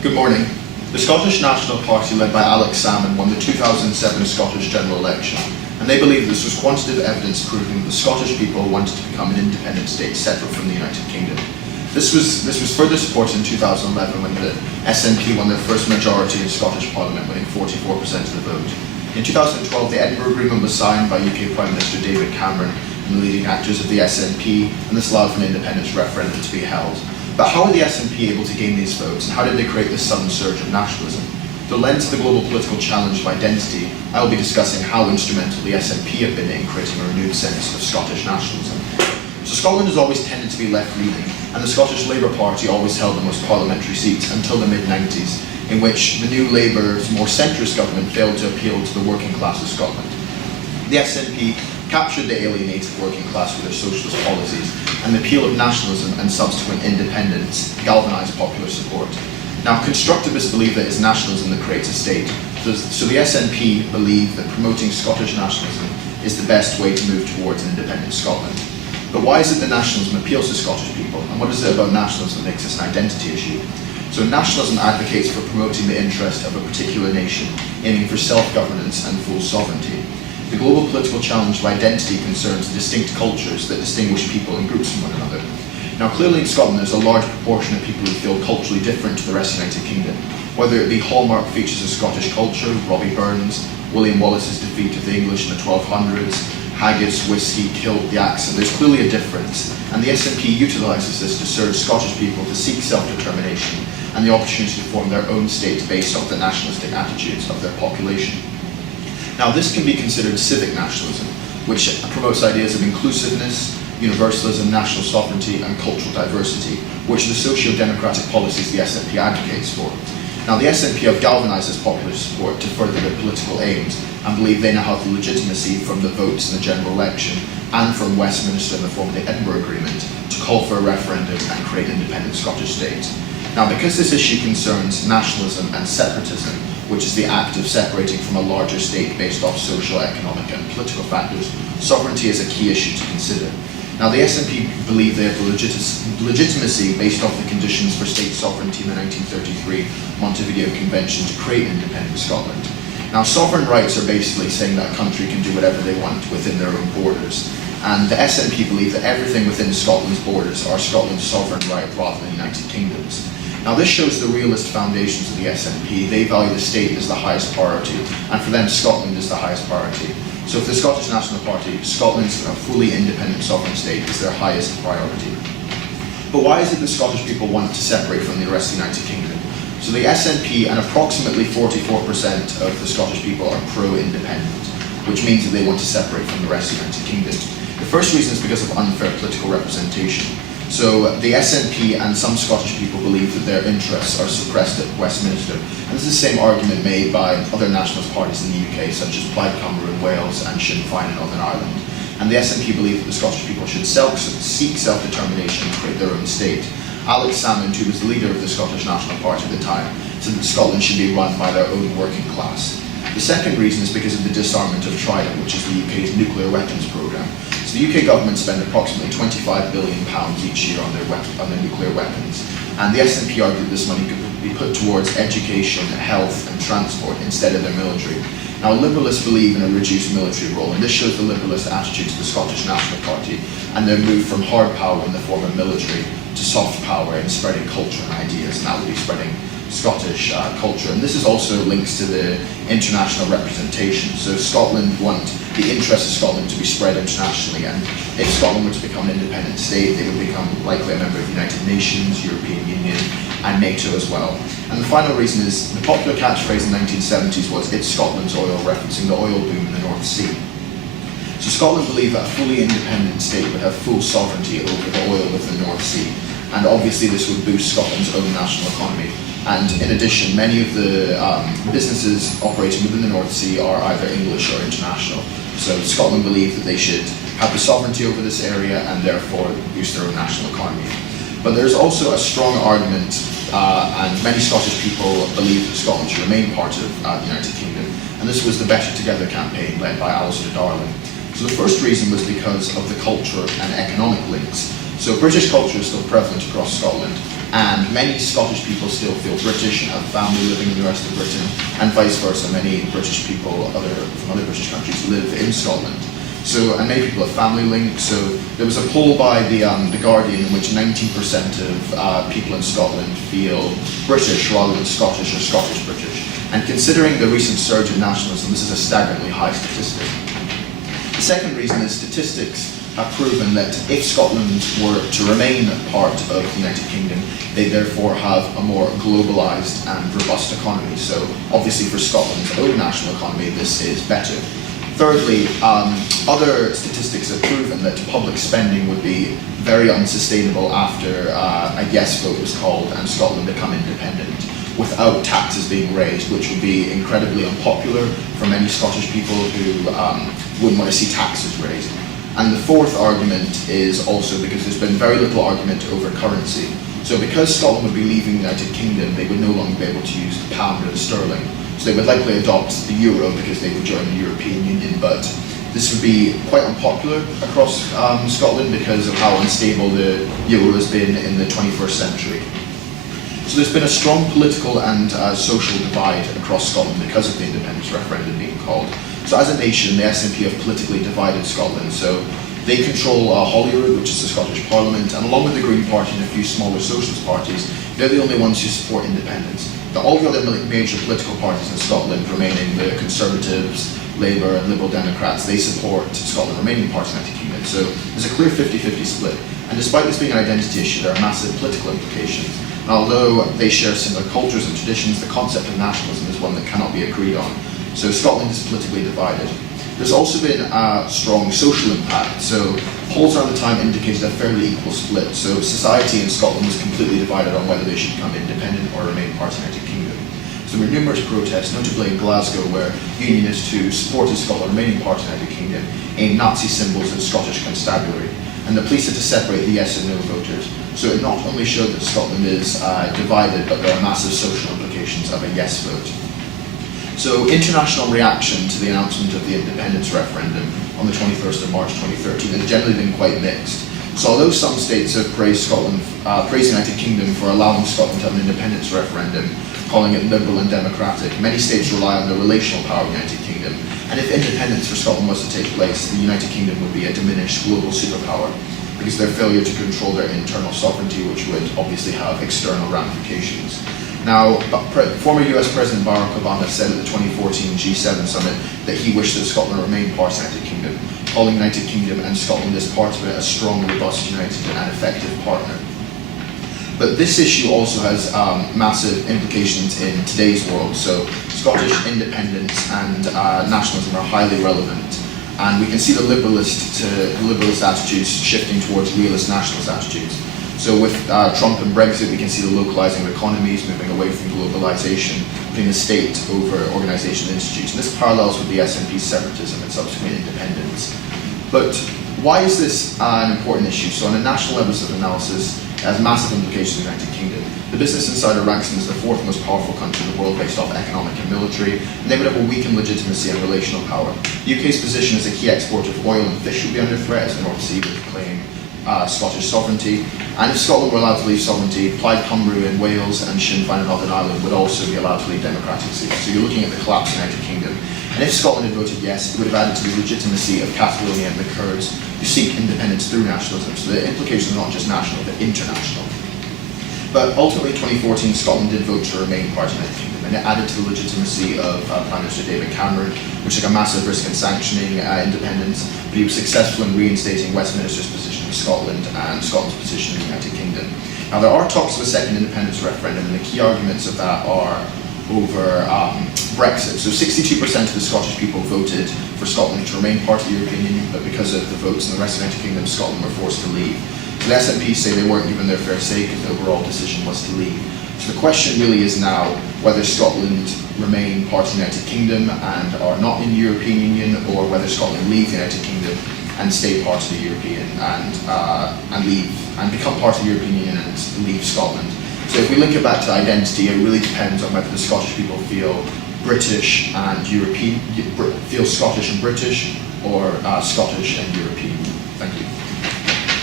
Good morning. The Scottish National Party, led by Alex Salmond, won the 2007 Scottish general election, and they believe this was quantitative evidence proving that the Scottish people wanted to become an independent state separate from the United Kingdom. This was further supported in 2011 when the SNP won their first majority in Scottish Parliament, winning 44% of the vote. In 2012, the Edinburgh Agreement was signed by UK Prime Minister David Cameron and the leading actors of the SNP, and this allowed for an independence referendum to be held. But how were the SNP able to gain these votes, and how did they create this sudden surge of nationalism? Through the lens of the global political challenge of identity, I will be discussing how instrumental the SNP have been in creating a renewed sense of Scottish nationalism. So Scotland has always tended to be left-leaning, and the Scottish Labour Party always held the most parliamentary seats until the mid-90s, in which the new Labour's more centrist government failed to appeal to the working class of Scotland. The SNP captured the alienated working class with their socialist policies, and the appeal of nationalism and subsequent independence galvanised popular support. Now, constructivists believe that it's nationalism that creates a state, so the SNP believe that promoting Scottish nationalism is the best way to move towards an independent Scotland. But why is it that nationalism appeals to Scottish people, and what is it about nationalism that makes this an identity issue? So nationalism advocates for promoting the interest of a particular nation, aiming for self-governance and full sovereignty. The global political challenge of identity concerns distinct cultures that distinguish people and groups from one another. Now, clearly in Scotland there's a large proportion of people who feel culturally different to the rest of the United Kingdom, whether it be hallmark features of Scottish culture, Robbie Burns, William Wallace's defeat of the English in the 1200s, haggis, whiskey, kilt, the accent. There's clearly a difference, and the SNP utilises this to surge Scottish people to seek self-determination and the opportunity to form their own state based off the nationalistic attitudes of their population. Now, this can be considered civic nationalism, which promotes ideas of inclusiveness, universalism, national sovereignty, and cultural diversity, which are the socio-democratic policies the SNP advocates for. Now, the SNP have galvanised this popular support to further their political aims, and believe they now have the legitimacy from the votes in the general election and from Westminster in the form of the Edinburgh Agreement to call for a referendum and create an independent Scottish state. Now, because this issue concerns nationalism and separatism, which is the act of separating from a larger state based off social, economic and political factors, sovereignty is a key issue to consider. Now, the SNP believe they have the legitimacy based off the conditions for state sovereignty in the 1933 Montevideo Convention to create independent Scotland. Now, sovereign rights are basically saying that a country can do whatever they want within their own borders. And the SNP believe that everything within Scotland's borders are Scotland's sovereign right rather than the United Kingdom's. Now, this shows the realist foundations of the SNP. They value the state as the highest priority, and for them, Scotland is the highest priority. So for the Scottish National Party, Scotland's a fully independent sovereign state is their highest priority. But why is it that Scottish people want to separate from the rest of the United Kingdom? So the SNP and approximately 44% of the Scottish people are pro-independent, which means that they want to separate from the rest of the United Kingdom. The first reason is because of unfair political representation. So the SNP and some Scottish people believe that their interests are suppressed at Westminster. And this is the same argument made by other nationalist parties in the UK, such as Plaid Cymru in Wales and Sinn Féin in Northern Ireland. And the SNP believe that the Scottish people should seek self-determination and create their own state. Alex Salmond, who was the leader of the Scottish National Party at the time, said that Scotland should be run by their own working class. The second reason is because of the disarmament of Trident, which is the UK's nuclear weapons programme. So the UK government spend approximately £25 billion each year on their nuclear weapons. And the SNP argue that this money could be put towards education, health and transport instead of their military. Now, liberalists believe in a reduced military role, and this shows the liberalist attitude to the Scottish National Party and their move from hard power in the form of military to soft power in spreading culture and ideas, and that would be spreading Scottish culture. And this is also links to the international representation. So Scotland want the interests of Scotland to be spread internationally, and if Scotland were to become an independent state, they would become likely a member of the United Nations, European Union, and NATO as well. And the final reason is the popular catchphrase in the 1970s was "It's Scotland's oil," referencing the oil boom in the North Sea. So Scotland believe that a fully independent state would have full sovereignty over the oil within the North Sea, and obviously this would boost Scotland's own national economy. And in addition, many of the businesses operating within the North Sea are either English or international. So Scotland believe that they should have the sovereignty over this area and therefore boost their own national economy. But there's also a strong argument, and many Scottish people believe that Scotland should remain part of the United Kingdom. And this was the Better Together campaign led by Alistair Darling. So the first reason was because of the cultural and economic links. So British culture is still prevalent across Scotland, And many Scottish people still feel British and have family living in the rest of Britain, and vice versa. Many British people from other British countries live in Scotland. So, and many people have family links. So there was a poll by the Guardian in which 19% of people in Scotland feel British rather than Scottish or Scottish-British. And considering the recent surge in nationalism, this is a staggeringly high statistic. The second reason is statistics have proven that if Scotland were to remain part of the United Kingdom, they therefore have a more globalised and robust economy. So obviously for Scotland's own national economy, this is better. Thirdly, other statistics have proven that public spending would be very unsustainable after a yes vote was called and Scotland become independent, without taxes being raised, which would be incredibly unpopular for many Scottish people who wouldn't want to see taxes raised. And the fourth argument is also because there's been very little argument over currency. So because Scotland would be leaving the United Kingdom, they would no longer be able to use the pound or the sterling. So they would likely adopt the euro because they would join the European Union, but this would be quite unpopular across Scotland because of how unstable the euro has been in the 21st century. So there's been a strong political and social divide across Scotland because of the independence referendum being called. So as a nation, the SNP have politically divided Scotland. So they control Holyrood, which is the Scottish Parliament, and along with the Green Party and a few smaller socialist parties, they're the only ones who support independence. Now, all the other major political parties in Scotland, remaining the Conservatives, Labour and Liberal Democrats, they support Scotland remaining part of the United Kingdom. So there's a clear 50-50 split. And despite this being an identity issue, there are massive political implications. And although they share similar cultures and traditions, the concept of nationalism is one that cannot be agreed on. So Scotland is politically divided. There's also been a strong social impact. So polls around the time indicated a fairly equal split. So society in Scotland was completely divided on whether they should become independent or remain part of the United Kingdom. So there were numerous protests, notably in Glasgow, where unionists who supported Scotland remaining part of the United Kingdom aimed Nazi symbols at Scottish constabulary. And the police had to separate the yes and no voters. So it not only showed that Scotland is divided, but there are massive social implications of a yes vote. So international reaction to the announcement of the independence referendum on the 21st of March 2013 has generally been quite mixed. So although some states have praised Scotland, praised the United Kingdom for allowing Scotland to have an independence referendum, calling it liberal and democratic, many states rely on the relational power of the United Kingdom. And if independence for Scotland was to take place, the United Kingdom would be a diminished global superpower because their failure to control their internal sovereignty, which would obviously have external ramifications. Now, former US President Barack Obama said at the 2014 G7 summit that he wished that Scotland remained part of the United Kingdom, calling the United Kingdom and Scotland as part of it a strong, robust, united and effective partner. But this issue also has massive implications in today's world. So Scottish independence and nationalism are highly relevant. And we can see the liberalist attitudes shifting towards realist nationalist attitudes. So with Trump and Brexit, we can see the localizing of economies, moving away from globalization, putting the state over organizational institutions. And this parallels with the SNP's separatism and subsequent independence. But why is this an important issue? So on a national level of analysis, it has massive implications in the United Kingdom. The Business Insider ranks them as the fourth most powerful country in the world based off economic and military, and they would have a weakened legitimacy and relational power. The UK's position as a key exporter of oil and fish would be under threat as the North Sea would claim Scottish sovereignty. And if Scotland were allowed to leave sovereignty, Plaid Cymru in Wales and Sinn Féin in Northern Ireland would also be allowed to leave democratic seats. So you're looking at the collapse of the United Kingdom. And if Scotland had voted yes, it would have added to the legitimacy of Catalonia and the Kurds who seek independence through nationalism. So the implications are not just national, but international. But ultimately, in 2014, Scotland did vote to remain part of the United Kingdom, and it added to the legitimacy of Prime Minister David Cameron, which took a massive risk in sanctioning independence, but he was successful in reinstating Westminster's position in Scotland and Scotland's position in the United Kingdom. Now, there are talks of a second independence referendum, and the key arguments of that are over Brexit. So 62% of the Scottish people voted for Scotland to remain part of the European Union, but because of the votes in the rest of the United Kingdom, Scotland were forced to leave. So the SNP say they weren't given their fair say because the overall decision was to leave. So the question really is now whether Scotland remain part of the United Kingdom and are not in the European Union, or whether Scotland leave the United Kingdom and stay part of the European and leave and become part of the European Union and leave Scotland. So if we link it back to identity, it really depends on whether the Scottish people feel British and European, feel Scottish and British, or Scottish and European. Thank you.